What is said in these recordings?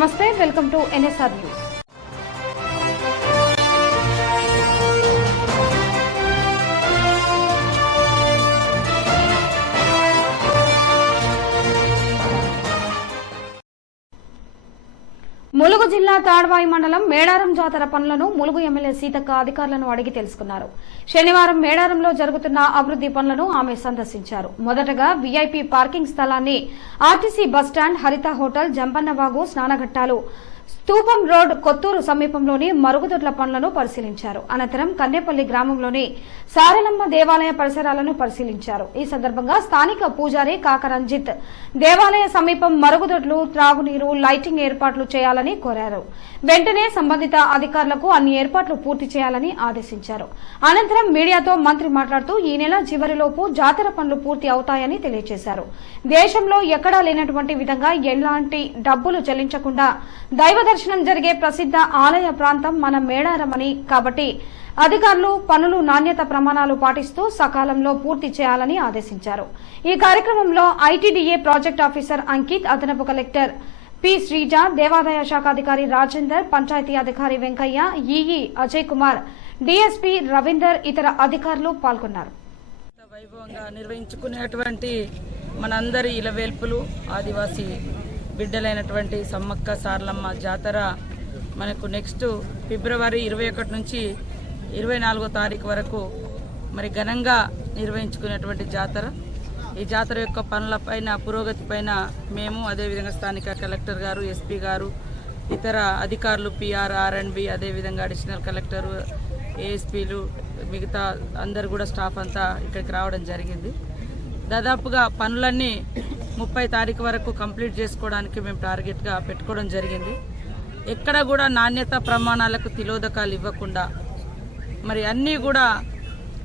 నమస్తే, welcome to NSR news. Mulugu జిల్లా తాడ్వాయి మండలం మేడారం జాతర పనులను ములుగు ఎమ్మెల్యే సీతక్క అధికారులను అడిగి తెలుసుకున్నారు. శనివారం మేడారంలో జరుగుతున్న అభివృద్ది పనులను ఆమె సందర్శించారు. మొదటగా వీఐపీ పార్కింగ్ స్థలాన్ని, ఆర్టీసీ బస్టాండ్, హరిత హోటల్, జంపన్నవాగు, స్నానఘట్టాలు, స్తూపం రోడ్, కొత్తూరు సమీపంలోని మరుగుదొడ్ల పనులను పరిశీలించారు. అనంతరం కన్నెపల్లి గ్రామంలోని సారలమ్మ దేవాలయ పరిసరాలను పరిశీలించారు. ఈ సందర్భంగా స్థానిక పూజారి కాక రంజిత్ దేవాలయ సమీపం మరుగుదొడ్లు, త్రాగునీరు, లైటింగ్ ఏర్పాట్లు చేయాలని కోరారు. వెంటనే సంబంధిత అధికారులకు అన్ని ఏర్పాట్లు పూర్తి చేయాలని ఆదేశించారు. అనంతరం మీడియాతో మంత్రి మాట్లాడుతూ ఈ నెల చివరిలోపు జాతర పనులు పూర్తి అవుతాయని తెలియజేశారు. దేశంలో ఎక్కడా లేనటువంటి విధంగా ఎలాంటి డబ్బులు చెల్లించకుండా దైవ దర్శనం జరిగే ప్రసిద్ధ ఆలయ ప్రాంతం మన మేడారమని, కాబట్టి అధికారులు పనులు నాణ్యత ప్రమాణాలు పాటిస్తూ సకాలంలో పూర్తి చేయాలని ఆదేశించారు. ఈ కార్యక్రమంలో ఐటీడీఏ ప్రాజెక్ట్ ఆఫీసర్ అంకిత్, అదనపు కలెక్టర్ పి శ్రీజ, దేవాదాయ శాఖ అధికారి రాజేందర్, పంచాయతీ అధికారి వెంకయ్య, ఈఈ అజయ్ కుమార్, డీఎస్పీ రవీందర్, ఇతర అధికారులు పాల్గొన్నారు. వైభవంగా నిర్వహించుకునేటువంటి మనందరి ఇలవేల్పులు ఆదివాసీ బిడ్డలైనటువంటి సమ్మక్క సారలమ్మ జాతర మనకు నెక్స్ట్ ఫిబ్రవరి 21 నుంచి 24వ తారీఖు వరకు మరి ఘనంగా నిర్వహించుకునేటువంటి జాతర. ఈ జాతర యొక్క పనులపైన, పురోగతి పైన మేము, అదేవిధంగా స్థానిక కలెక్టర్ గారు, ఎస్పీ గారు, ఇతర అధికారులు, పిఆర్, ఆర్ఎండ్బి, అదేవిధంగా అడిషనల్ కలెక్టరు, ఏఎస్పీలు, మిగతా అందరు కూడా స్టాఫ్ అంతా ఇక్కడికి రావడం జరిగింది. దాదాపుగా పనులన్నీ 30 తారీఖు వరకు కంప్లీట్ చేసుకోవడానికి మేము టార్గెట్గా పెట్టుకోవడం జరిగింది. ఎక్కడ కూడా నాణ్యత ప్రమాణాలకు తిలోదకాలు ఇవ్వకుండా మరి అన్నీ కూడా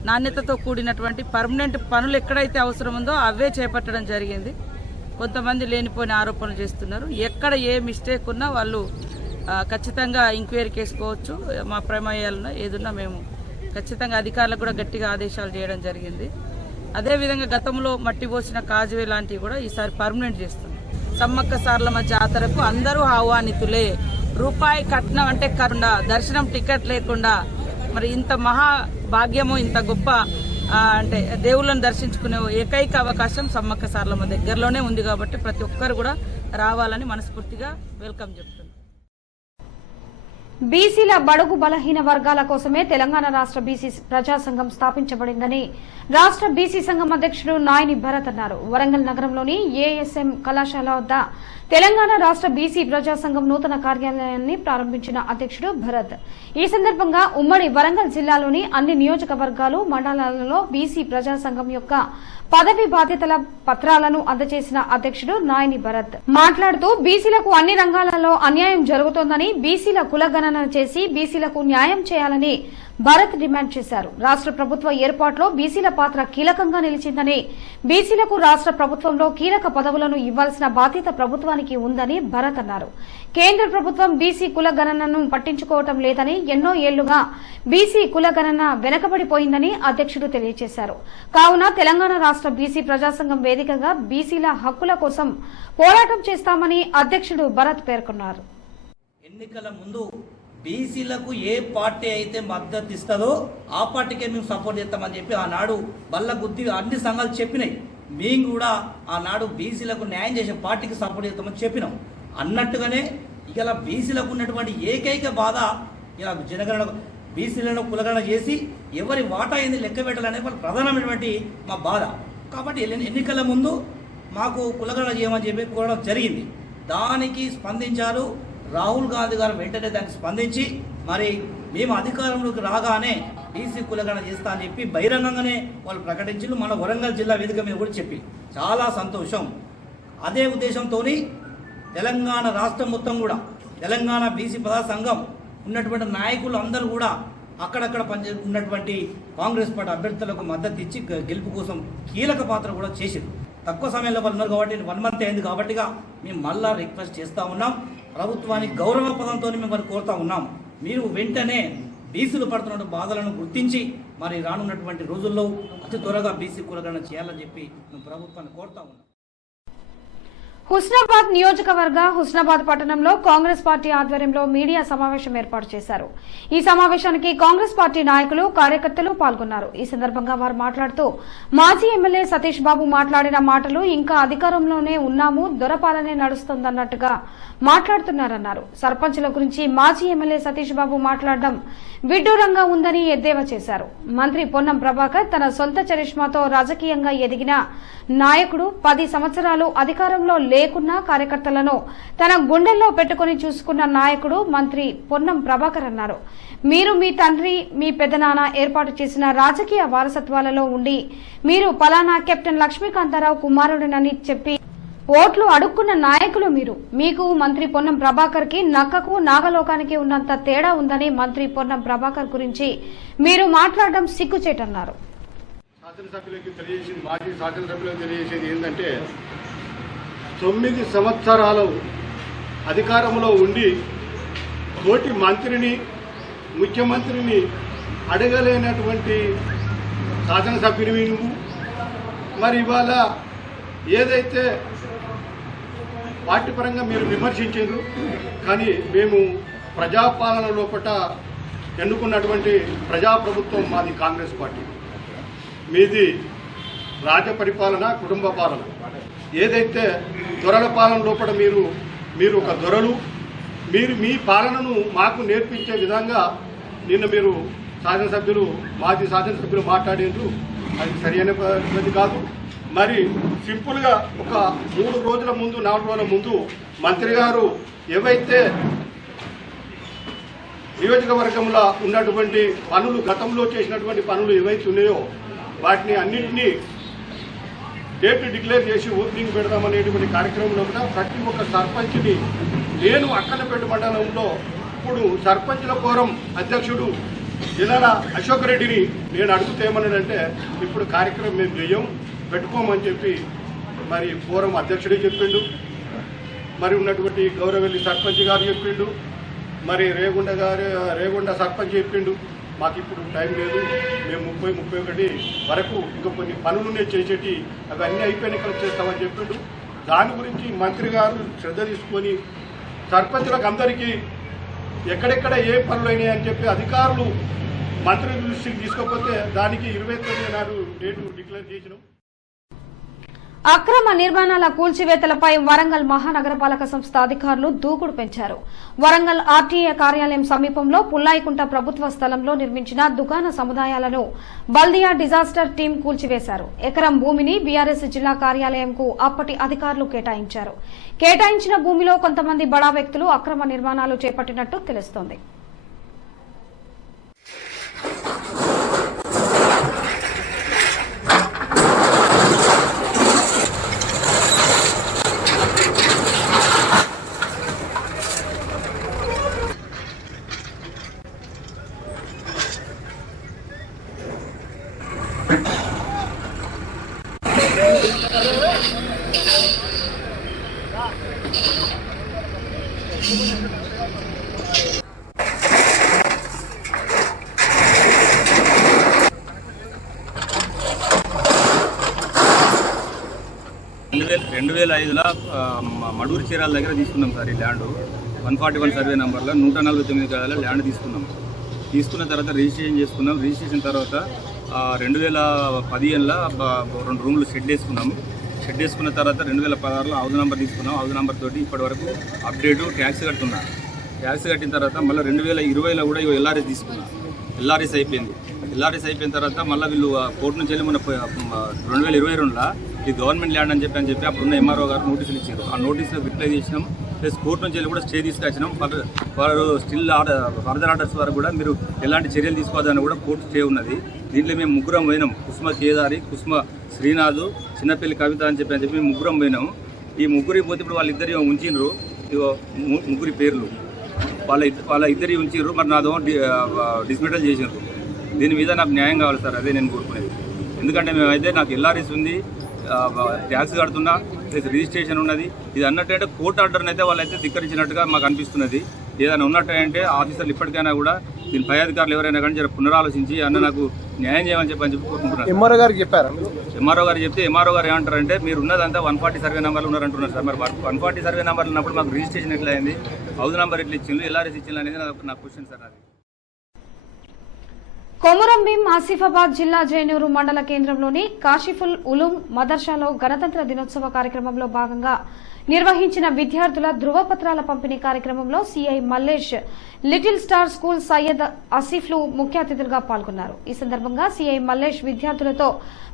నాణ్యతతో కూడినటువంటి పర్మనెంట్ పనులు ఎక్కడైతే అవసరం ఉందో అవే చేపట్టడం జరిగింది. కొంతమంది లేనిపోయిన ఆరోపణలు చేస్తున్నారు. ఎక్కడ ఏ మిస్టేక్ ఉన్నా వాళ్ళు ఖచ్చితంగా ఎంక్వైరీకి వేసుకోవచ్చు. మా ప్రమేయాలను ఏదున్నా మేము ఖచ్చితంగా అధికారులకు కూడా గట్టిగా ఆదేశాలు చేయడం జరిగింది. అదేవిధంగా గతంలో మట్టి పోసిన కాజువే లాంటివి కూడా ఈసారి పర్మనెంట్ చేస్తుంది. సమ్మక్క సారలమ్మ జాతరకు అందరూ ఆహ్వానితులే. రూపాయి కట్నం అంటే కాకుండా, దర్శనం టికెట్ లేకుండా మరి ఇంత మహా భాగ్యము, ఇంత గొప్ప అంటే దేవుళ్ళను దర్శించుకునే ఏకైక అవకాశం సమ్మక్క సారలమ్మ దగ్గరలోనే ఉంది. కాబట్టి ప్రతి ఒక్కరు కూడా రావాలని మనస్ఫూర్తిగా వెల్కమ్ చెప్తున్నాం. బీసీల బడుగు బలహీన వర్గాల కోసమే తెలంగాణ రాష్ట్ర బీసీ ప్రజా సంఘం స్థాపించబడిందని రాష్ట్ర బీసీ సంఘం అధ్యక్షుడు నాయని భరత్ అన్నారు. వరంగల్ నగరంలోని ఏఎస్ఎం కళాశాల వద్ద తెలంగాణ రాష్ట్ర బీసీ ప్రజా సంఘం నూతన కార్యాలయాన్ని ప్రారంభించిన అధ్యక్షుడు భరత్ ఈ సందర్భంగా ఉమ్మడి వరంగల్ జిల్లాలోని అన్ని నియోజకవర్గాలు, మండలాలలో బీసీ ప్రజా సంఘం యొక్క పదవి బాధ్యతల పత్రాలను అందజేసిన అధ్యక్షుడు నాయని భరత్ మాట్లాడుతూ బీసీలకు అన్ని రంగాలలో అన్యాయం జరుగుతోందని, బీసీల కులగణన చేసి బీసీలకు న్యాయం చేయాలని భరత్ డిమాండ్ చేశారు. రాష్ట్ర ప్రభుత్వ ఏర్పాటులో బీసీల పాత్ర కీలకంగా నిలిచిందని, బీసీలకు రాష్ట్ర ప్రభుత్వంలో కీలక పదవులను ఇవ్వాల్సిన బాధ్యత ప్రభుత్వానికి ఉందని భరత్ అన్నారు. కేంద్ర ప్రభుత్వం బీసీ కులగణనను పట్టించుకోవటం లేదని, ఎన్నో ఏళ్లుగా బీసీ కులగణన వెనకబడిపోయిందని అధ్యక్షుడు తెలియజేశారు. కావున తెలంగాణ రాష్ట్ర బీసీ ప్రజాసంఘం వేదికగా బీసీల హక్కుల కోసం పోరాటం చేస్తామని అధ్యక్షుడు భరత్ పేర్కొన్నారు. ఎన్నికల ముందు బీసీలకు ఏ పార్టీ అయితే మద్దతు ఇస్తుందో ఆ పార్టీకే మేము సపోర్ట్ చేస్తామని చెప్పి ఆనాడు బల్ల గుద్ది అన్ని సంఘాలు చెప్పినాయి. మేము కూడా ఆనాడు బీసీలకు న్యాయం చేసే పార్టీకి సపోర్ట్ చేస్తామని చెప్పినాం. అన్నట్టుగానే ఇలా బీసీలకు ఉన్నటువంటి ఏకైక బాధ ఇలా జనగణన, బీసీలను కులగణన చేసి ఎవరి వాటా ఏంది లెక్క పెట్టాలనే ప్రధానమైనటువంటి మా బాధ. కాబట్టి ఎన్నికల ముందు మాకు కులగణన చేయమని చెప్పి కోరడం జరిగింది. దానికి స్పందించారు రాహుల్ గాంధీ గారు. వెంటనే దానికి స్పందించి మరి మేము అధికారంలోకి రాగానే బీసీ కులగణన చేస్తా అని చెప్పి బహిరంగంగానే వాళ్ళు ప్రకటించారు. మన వరంగల్ జిల్లా వేదిక మీద కూడా చెప్పి చాలా సంతోషం. అదే ఉద్దేశంతో తెలంగాణ రాష్ట్రం మొత్తం కూడా తెలంగాణ బీసీ ప్రజా సంఘం ఉన్నటువంటి నాయకులు అందరూ కూడా అక్కడక్కడ ఉన్నటువంటి కాంగ్రెస్ పార్టీ అభ్యర్థులకు మద్దతు ఇచ్చి గెలుపు కోసం కీలక పాత్ర కూడా చేశారు. తక్కువ సమయంలో వాళ్ళు ఉన్నారు కాబట్టి 1 month అయింది కాబట్టిగా మేము మళ్ళా రిక్వెస్ట్ చేస్తూ ఉన్నాం. ప్రభుత్వానికి గౌరవ పదంతో మిమ్మల్ని కోరుతా ఉన్నాం. మీరు వెంటనే బీసీలు పడుతున్న బాధలను గుర్తించి మరి రానున్నటువంటి రోజుల్లో అతి త్వరగా బీసీ కులగణన చేయాలని చెప్పి మేము ప్రభుత్వాన్ని కోరుతా ఉన్నాం. హుస్నాబాద్ నియోజకవర్గ హుస్నాబాద్ పట్టణంలో కాంగ్రెస్ పార్టీ ఆధ్వర్యంలో మీడియా సమావేశం ఏర్పాటు చేశారు. ఈ సమావేశానికి కాంగ్రెస్ పార్టీ నాయకులు, కార్యకర్తలు పాల్గొన్నారు. ఈ సందర్భంగా వారు మాట్లాడుతూ మాజీ ఎమ్మెల్యే సతీష్ బాబు మాట్లాడిన మాటలు ఇంకా అధికారంలోనే ఉన్నాము, దొరపాలనే నడుస్తుందన్నట్టుగా మాట్లాడుతున్నారన్నారు. సర్పంచుల గురించి మాజీ ఎమ్మెల్యే సతీష్ బాబు మాట్లాడడం విడ్డూరంగా ఉందని ఎద్దేవా చేశారు. మంత్రి పొన్నం ప్రభాకర్ తన సొంత చరిష్మాతో రాజకీయంగా ఎదిగిన నాయకుడు. 10 సంవత్సరాలు అధికారంలో లేకున్నా కార్యకర్తలను తన గుండెల్లో పెట్టుకుని చూసుకున్న నాయకుడు మంత్రి పొన్నం ప్రభాకర్ అన్నారు. మీరు మీ తండ్రి, మీ పెదనాన్న ఏర్పాటు చేసిన రాజకీయ వారసత్వాలలో ఉండి మీరు పలానా కెప్టెన్ లక్ష్మీకాంతారావు కుమారుడినని చెప్పి ఓట్లు అడుక్కున్న నాయకులు మీరు. మీకు మంత్రి పొన్నం ప్రభాకర్ కి నక్కకు నాగలోకానికి ఉన్నంత తేడా ఉందని మంత్రి పొన్నం ప్రభాకర్ గురించి మీరు మాట్లాడడం సిగ్గుచేటన్నారు. శాసనసభ్యులకు తెలియజేసింది, మాజీ శాసనసభ్యులకు తెలియజేసేది ఏంటంటే 9 సంవత్సరాలు అధికారంలో ఉండి తోటి మంత్రిని, ముఖ్యమంత్రిని అడగలేనటువంటి శాసనసభ్యునివి నువ్వు. మరి ఇవాళ ఏదైతే పార్టీ పరంగా మీరు విమర్శించారు, కానీ మేము ప్రజాపాలన లోపల ఎన్నుకున్నటువంటి ప్రజాప్రభుత్వం మాది కాంగ్రెస్ పార్టీ. మీది రాజపరిపాలన, కుటుంబ పాలన. ఏదైతే దొరల పాలన లోపల మీరు ఒక దొరలు, మీరు మీ పాలనను మాకు నేర్పించే విధంగా నిన్న మీరు శాసనసభ్యులు, మాజీ శాసనసభ్యులు మాట్లాడేందుకు అది సరైన పద్ధతి కాదు. మరి సింపుల్గా ఒక 3 రోజుల ముందు, 4 రోజుల ముందు మంత్రి గారు ఏవైతే నియోజకవర్గంలో ఉన్నటువంటి పనులు, గతంలో చేసినటువంటి పనులు ఏవైతే ఉన్నాయో వాటిని అన్నింటినీ డేట్ డిక్లేర్ చేసి ఓపెనింగ్ పెడదామనేటువంటి కార్యక్రమంలో కూడా ప్రతి ఒక్క సర్పంచ్ని నేను అక్కనపేట మండలంలో ఇప్పుడు సర్పంచ్ల ఫోరం అధ్యక్షుడు జిల్లాల అశోక్ రెడ్డిని నేను అడుగుతేమన్నాడంటే ఇప్పుడు కార్యక్రమం మేము చెయ్యం, పెట్టుకోమని చెప్పి మరి ఫోరం అధ్యక్షుడే చెప్పిండు. మరి ఉన్నటువంటి గౌరవెల్లి సర్పంచ్ గారు చెప్పిండు, మరి రేగొండ సర్పంచ్ చెప్పిండు. మాకు ఇప్పుడు టైం లేదు, మేము 30-31 వరకు ఇంకా కొన్ని పనులునే చేసేటి అవన్నీ అయిపోయినాక చేస్తామని చెప్పిండు. దాని గురించి మంత్రి గారు శ్రద్ధ తీసుకొని సర్పంచులకు అందరికీ ఎక్కడెక్కడ ఏ పనులు అయినాయి అని చెప్పి అధికారులు మంత్రి దృష్టికి తీసుకోకపోతే దానికి 29 నాడు డేటు డిక్లేర్ చేసినాం. అక్రమ నిర్మాణాల కూల్చివేతలపై వరంగల్ మహానగరపాలక సంస్థ అధికారులు దూకుడు పెంచారు. వరంగల్ ఆర్టీఏ కార్యాలయం సమీపంలో పుల్లాయికుంట ప్రభుత్వ స్థలంలో నిర్మించిన దుకాణ సముదాయాలను బల్దియా డిజాస్టర్ టీం కూల్చివేశారు. ఎకరం భూమిని బీఆర్ఎస్ జిల్లా కార్యాలయంకు అప్పటి అధికారులు కేటాయించారు. కేటాయించిన భూమిలో కొంతమంది బడా వ్యక్తులు అక్రమ నిర్మాణాలు చేపట్టినట్టు తెలుస్తోంది. రెండు 2005లో మడూరు చీరాల దగ్గర తీసుకున్నాం సార్. ఈ ల్యాండ్ 141 సర్వే నెంబర్లో 149 గదాల ల్యాండ్ తీసుకున్నాం. తీసుకున్న తర్వాత రిజిస్ట్రేషన్ చేసుకున్నాం. రిజిస్ట్రేషన్ తర్వాత 2015లో 2 రూమ్లు షెడ్ వేసుకున్నాము. షెడ్ వేసుకున్న తర్వాత 2016లో హౌస్ నెంబర్ తీసుకున్నాం. హౌస్ నెంబర్ తోటి ఇప్పటి వరకు అప్డేటు ట్యాక్స్ కట్టున్నా. ట్యాక్స్ కట్టిన తర్వాత మళ్ళీ 2020లో కూడా ఎల్ఆర్ఎస్ తీసుకున్నాం. ఎల్ఆర్ఎస్ అయిపోయింది. ఎల్ఆర్ఎస్ అయిపోయిన తర్వాత మళ్ళీ వీళ్ళు కోర్టు నుంచి వెళ్ళి మన 2022లో ఇది గవర్నమెంట్ ల్యాండ్ అని చెప్పి అప్పుడున్న ఎంఆర్ఓ గారు నోటీసులు ఇచ్చారు. ఆ నోటీసులు రిప్లై చేసినాం. ప్లస్ కోర్టు నుంచి వెళ్ళి కూడా స్టే తీసుకొచ్చినాం. వారు స్టిల్ ఫర్దర్ ఆర్డర్స్ వరకు కూడా మీరు ఎలాంటి చర్యలు తీసుకోవద్దని కూడా కోర్టు స్టే ఉన్నది. దీంట్లో మేము 3 పోయినాం. కుసుమ కేదారి, కుసుమ శ్రీనాథ్, చిన్నపల్లి కవిత అని చెప్పి మేము 3 పోయినాం. ఈ 3 పోతే ఇప్పుడు వాళ్ళిద్దరి ఉంచిర్రు. 3 పేర్లు వాళ్ళ ఇద్దరి ఉంచిర్రు. మరి నాదో డిస్మిటల్ చేసినారు. దీని మీద నాకు న్యాయం కావాలి సార్. అదే నేను కోరుకునేది. ఎందుకంటే మేమైతే నాకు ఎల్ఆర్ఎస్ ఉంది, ట్యాక్స్ కడుతున్నా, ప్లస్ రిజిస్ట్రేషన్ ఉన్నది. ఇది అన్నట్టయితే కోర్టు ఆర్డర్ని అయితే వాళ్ళైతే ధిక్కరించినట్టుగా మాకు అనిపిస్తున్నది. ఏదైనా ఉన్నట్టంటే ఆఫీసర్లు ఇప్పటికైనా కూడా దీని పై అధికారులు ఎవరైనా కానీ జర పునరాలోచించి అన్న నాకు న్యాయం చేయమని చెప్పి కోరుకుంటున్నాను. ఎంఆర్ఓ గారికి చెప్పారా? ఎంఆర్ఓ గారు చెప్తే ఎంఆర్ఓ గారు ఏమంటారంటే మీరు ఉన్నదంతా 140 సర్వే నెంబర్లు ఉన్నారంటున్నారు సార్. మరి 140 సర్వే నెంబర్లు ఉన్నప్పుడు మాకు రిజిస్ట్రేషన్ ఎట్లా అయింది, హౌస్ నెంబర్ ఎట్లా ఇచ్చింది, ఎల్ఆర్ఎస్ ఇచ్చింది అనేది నా క్వశ్చన్ సార్. అది కొమురంభీం ఆసిఫాబాద్ జిల్లా జైనూరు మండల కేంద్రంలోని కాషిఫుల్ ఉలూం మదర్సాలో గణతంత్ర దినోత్సవ కార్యక్రమంలో భాగంగా నిర్వహించిన విద్యార్థుల ధృవపత్రాల పంపిణీ కార్యక్రమంలో CI Mallesh, little star school Syed ఆసిఫ్లు ముఖ్య అతిథులుగా పాల్గొన్నారు. ఈ సందర్భంగా సీఐ మల్లేష్ విద్యార్థులతో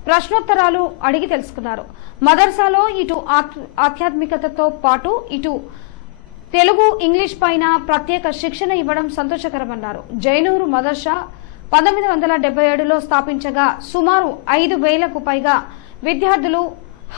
ప్రశ్నోత్తరాలు అడిగి తెలుసుకున్నారు. మదర్సాలో ఇటు ఆధ్యాత్మికతతో పాటు ఇటు తెలుగు, ఇంగ్లీష్ పైన ప్రత్యేక శిక్షణ ఇవ్వడం సంతోషకరమన్నారు. జైనూరు మదర్సా 1977లో స్థాపించగా సుమారు 5,000కు పైగా విద్యార్థులు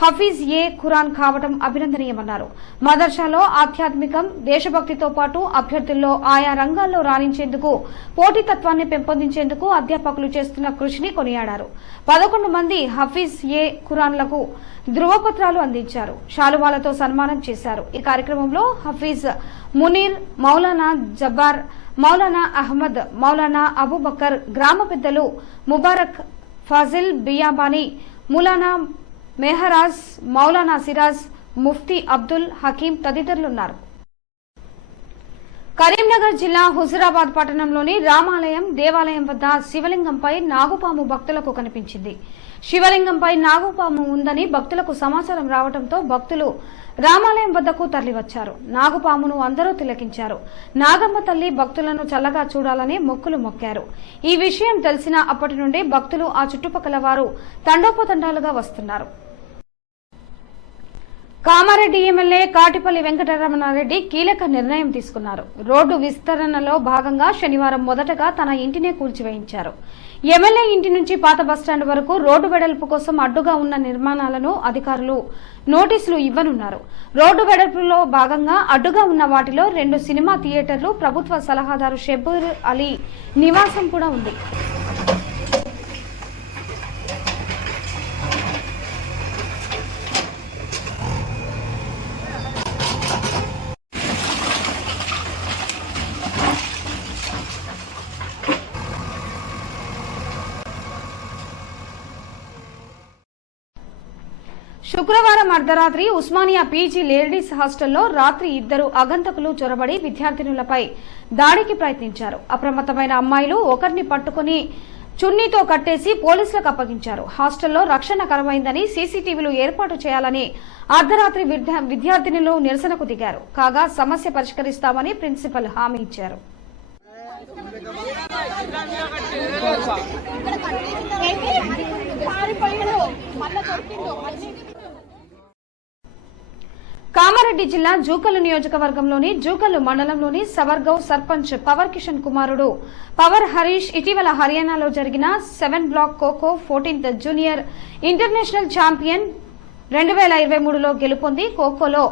హఫీజ్ ఏ ఖురాన్ కావడం అభినందనీయమన్నారు. మదర్సాలో ఆధ్యాత్మికం, దేశభక్తితో పాటు అభ్యర్థుల్లో ఆయా రంగాల్లో రాణించేందుకు పోటీతత్వాన్ని పెంపొందించేందుకు అధ్యాపకులు చేస్తున్న కృషిని కొనియాడారు. 11 మంది హఫీజ్ ఏ ఖురాన్లకు ధృవపత్రాలు అందించారు. శాలువాలతో సన్మానం చేశారు. ఈ కార్యక్రమంలో హఫీజ్ మునీర్, మౌలానా జబ్బార్, మౌలానా అహ్మద్, మౌలానా అబూబకర్, గ్రామ పెద్దలు ముబారక్, ఫాజిల్, బియాబానీ, ములానా మెహరాజ్, మౌలానా సిరాజ్, ముఫ్తీ అబ్దుల్ హకీం తదితరులున్నారు. కరీంనగర్ జిల్లా హుజురాబాద్ పట్టణంలోని రామాలయం దేవాలయం వద్ద శివలింగంపై నాగుపాము భక్తులకు కనిపించింది. శివలింగంపై నాగుపాము ఉందని భక్తులకు సమాచారం రావడంతో భక్తులు రామాలయం వద్దకు తరలివచ్చారు. నాగుపామును అందరూ తిలకించారు. నాగమ్మ తల్లి భక్తులను చల్లగా చూడాలని మొక్కులు మొక్కారు. ఈ విషయం తెలిసిన అప్పటి నుండి భక్తులు ఆ చుట్టుపక్కల వారు తండోపతండాలుగా వస్తున్నారు. కామారెడ్డి ఎమ్మెల్యే కాటిపల్లి వెంకటరమణారెడ్డి కీలక నిర్ణయం తీసుకున్నారు. రోడ్డు విస్తరణలో భాగంగా శనివారం మొదటగా తన ఇంటినే కూల్చివేయించారు. ఎమ్మెల్యే ఇంటి నుంచి పాత బస్టాండ్ వరకు రోడ్డు వెడల్పు కోసం అడ్డుగా ఉన్న నిర్మాణాలను అధికారులు నోటీసులు ఇవ్వనున్నారు. రోడ్డు వెడల్పులో భాగంగా అడ్డుగా ఉన్న వాటిలో 2 సినిమా థియేటర్లు, ప్రభుత్వ సలహాదారు షబ్బీర్ అలీ నివాసం కూడా ఉంది. శుక్రవారం అర్ధరాత్రి ఉస్మానియా పీజీ లేడీస్ హాస్టల్లో రాత్రి 2 ఆగంతకులు చొరబడి విద్యార్థినులపై దాడికి ప్రయత్నించారు. అప్రమత్తమైన అమ్మాయిలు ఒకరిని పట్టుకుని చున్నీతో కట్టేసి పోలీసులకు అప్పగించారు. హాస్టల్లో రక్షణ కరువైందని సీసీటీవీలు ఏర్పాటు చేయాలని అర్ధరాత్రి విద్యార్థినులు నిరసనకు దిగారు. కాగా సమస్య పరిష్కరిస్తామని ప్రిన్సిపల్ హామీ ఇచ్చారు. కామారెడ్డి జిల్లా జూకల్ నియోజకవర్గంలోని జూకల్ మండలంలోని సవర్గవ్ సర్పంచ్ పవర్ కిషన్ కుమారుడు పవర్ హరీష్ ఇటీవల హర్యానాలో జరిగిన 7 block khokho 14th junior international champion 2023లో గెలుపొంది ఖోఖోలో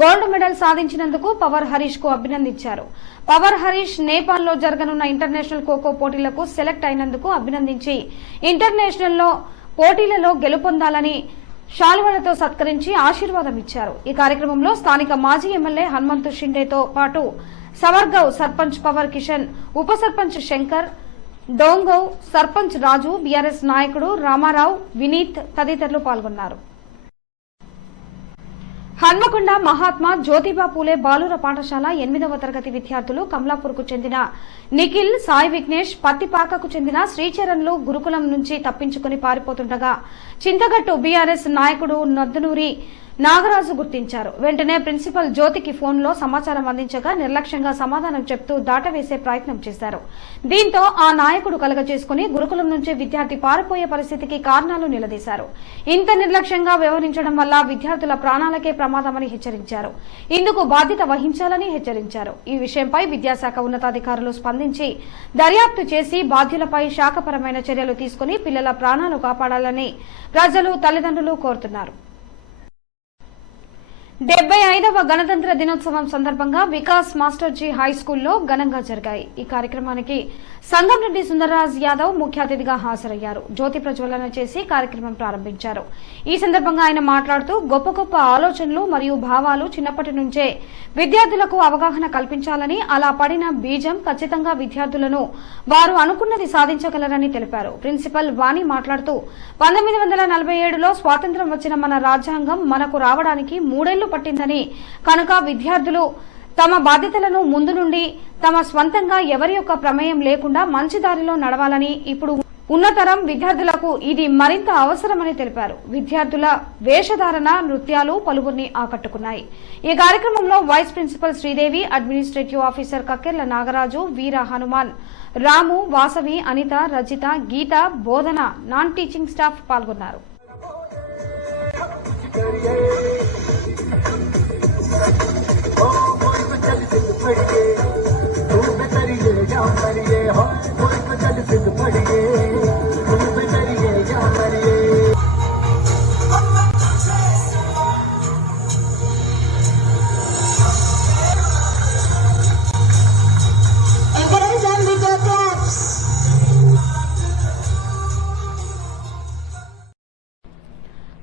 గోల్డ్ మెడల్ సాధించినందుకు పవర్ హరీష్ కు అభినందించారు. పవర్ హరీష్ నేపాల్లో జరగనున్న ఇంటర్నేషనల్ ఖోఖో పోటీలకు సెలెక్ట్ అయినందుకు అభినందించి ఇంటర్నేషనల్ పోటీలలో గెలుపొందాలని శాలువలతో సత్కరించి ఆశీర్వాదం ఇచ్చారు. ఈ కార్యక్రమంలో స్థానిక మాజీ ఎమ్మెల్యే హనుమంతు షిండేతో పాటు సవర్గవ్ సర్పంచ్ పవర్ కిషన్, ఉప సర్పంచ్ శంకర్, డోంగవ్ సర్పంచ్ రాజు, బీఆర్ఎస్ నాయకుడు రామారావు, వినీత్ తదితరులు పాల్గొన్నారు. హన్మకొండ మహాత్మా జ్యోతిబా పూలే బాలుర పాఠశాల 8వ తరగతి విద్యార్థులు కమలాపూర్కు చెందిన నిఖిల్, సాయి విఘ్నేష్, పత్తిపాకకు చెందిన శ్రీచరణ్లు గురుకులం నుంచి తప్పించుకుని పారిపోతుండగా చింతగట్టు బీఆర్ఎస్ నాయకుడు నద్దనూరి నాగరాజు గుర్తించారు. వెంటనే ప్రిన్సిపల్ జ్యోతికి ఫోన్లో సమాచారం అందించగా నిర్లక్ష్యంగా సమాధానం చెప్తూ దాటవేసే ప్రయత్నం చేశారు. దీంతో ఆ నాయకుడు కలగజేసుకుని గురుకులం నుంచి విద్యార్థి పారిపోయే పరిస్థితికి కారణాలు నిలదీశారు. ఇంత నిర్లక్ష్యంగా వ్యవహరించడం వల్ల విద్యార్థుల ప్రాణాలకే ప్రమాదమని హెచ్చరించారు. ఇందుకు బాధ్యత వహించాలని హెచ్చరించారు. ఈ విషయంపై విద్యాశాఖ ఉన్నతాధికారులు స్పందించి దర్యాప్తు చేసి బాధ్యులపై శాఖపరమైన చర్యలు తీసుకుని పిల్లల ప్రాణాలు కాపాడాలని ప్రజలు, తల్లిదండ్రులు కోరుతున్నారు. 75వ గణతంత్ర దినోత్సవం సందర్భంగా వికాస్ మాస్టర్జీ హై స్కూల్లో ఘనంగా జరిగాయి. ఈ కార్యక్రమానికి సంగంరెడ్డి సుందర్రాజ్ యాదవ్ ముఖ్య అతిథిగా హాజరయ్యారు. జ్యోతి ప్రజ్వలన చేసి కార్యక్రమం ప్రారంభించారు. ఈ సందర్భంగా ఆయన మాట్లాడుతూ గొప్ప గొప్ప ఆలోచనలు మరియు భావాలు చిన్నప్పటి నుంచే విద్యార్థులకు అవగాహన కల్పించాలని, అలా పడిన బీజం ఖచ్చితంగా విద్యార్థులను వారు అనుకున్నది సాధించగలరని తెలిపారు. ప్రిన్సిపల్ వాణి మాట్లాడుతూ 1947లో స్వాతంత్ర్యం వచ్చిన మన రాజ్యాంగం మనకు రావడానికి 3 ఏళ్లు పట్టిందని, కనుక విద్యార్థులు తమ బాధ్యతలను ముందు నుండి తమ స్వంతంగా ఎవరి యొక్క ప్రమేయం లేకుండా మంచి దారిలో నడవాలని, ఇప్పుడు ఉన్నతరం విద్యార్థులకు ఇది మరింత అవసరమని తెలిపారు. విద్యార్థుల వేషధారణ, నృత్యాలు పలువురిని ఆకట్టుకున్నాయి. ఈ కార్యక్రమంలో vice principal Sridevi, administrative officer Kakkerla Nagaraju, Veera Hanuman, Ramu, Vasavi, Anitha, Rajitha, Geetha, Bodhana, non teaching staff పాల్గొన్నారు.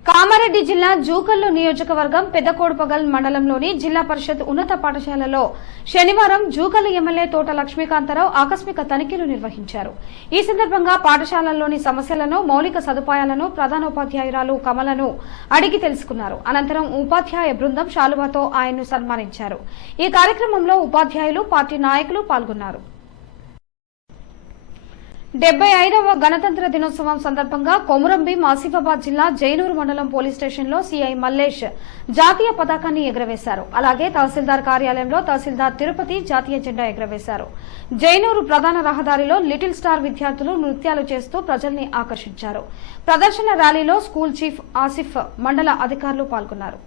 కామారెడ్డి జిల్లా జూకల్లు నియోజకవర్గం పెద్దకోడుపగల్ మండలంలోని జిల్లా పరిషత్ ఉన్నత పాఠశాలలో శనివారం జూకల్లు ఎమ్మెల్యే తోట లక్ష్మీకాంతరావు ఆకస్మిక తనిఖీలు నిర్వహించారు. ఈ సందర్భంగా పాఠశాలల్లోని సమస్యలను, మౌలిక సదుపాయాలను ప్రధానోపాధ్యాయురాలు కమలను అడిగి తెలుసుకున్నారు. అనంతరం ఉపాధ్యాయ బృందం శాలువాతో ఆయన్ను సన్మానించారు. ఈ కార్యక్రమంలో ఉపాధ్యాయులు, పార్టీ నాయకులు పాల్గొన్నారు. 75వ గణతంత్ర దినోత్సవం సందర్భంగా కొమురంభీం ఆసిఫాబాద్ జిల్లా జైనూరు మండలం పోలీస్ స్టేషన్లో సీఐ మల్లేష్ జాతీయ పతాకాన్ని ఎగురవేశారు. అలాగే తహసీల్దార్ కార్యాలయంలో తహసీల్దార్ తిరుపతి జాతీయ జెండా ఎగురవేశారు. జైనూరు ప్రధాన రహదారిలో లిటిల్ స్టార్ విద్యార్థులు నృత్యాలు చేస్తూ ప్రజల్ని ఆకర్షించారు. ప్రదర్శన ర్యాలీలో స్కూల్ చీఫ్ ఆసిఫ్, మండల అధికారులు పాల్గొన్నారు.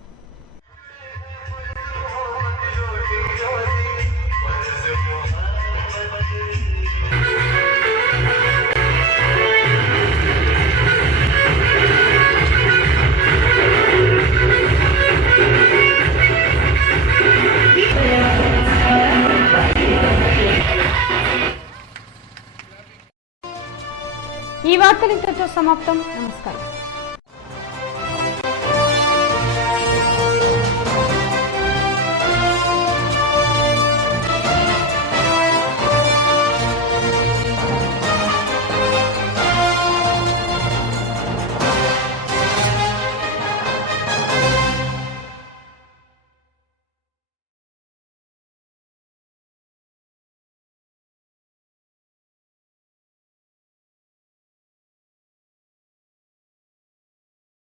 ఈ వార్తలు ఇంతటితో సమాప్తం. నమస్కారం.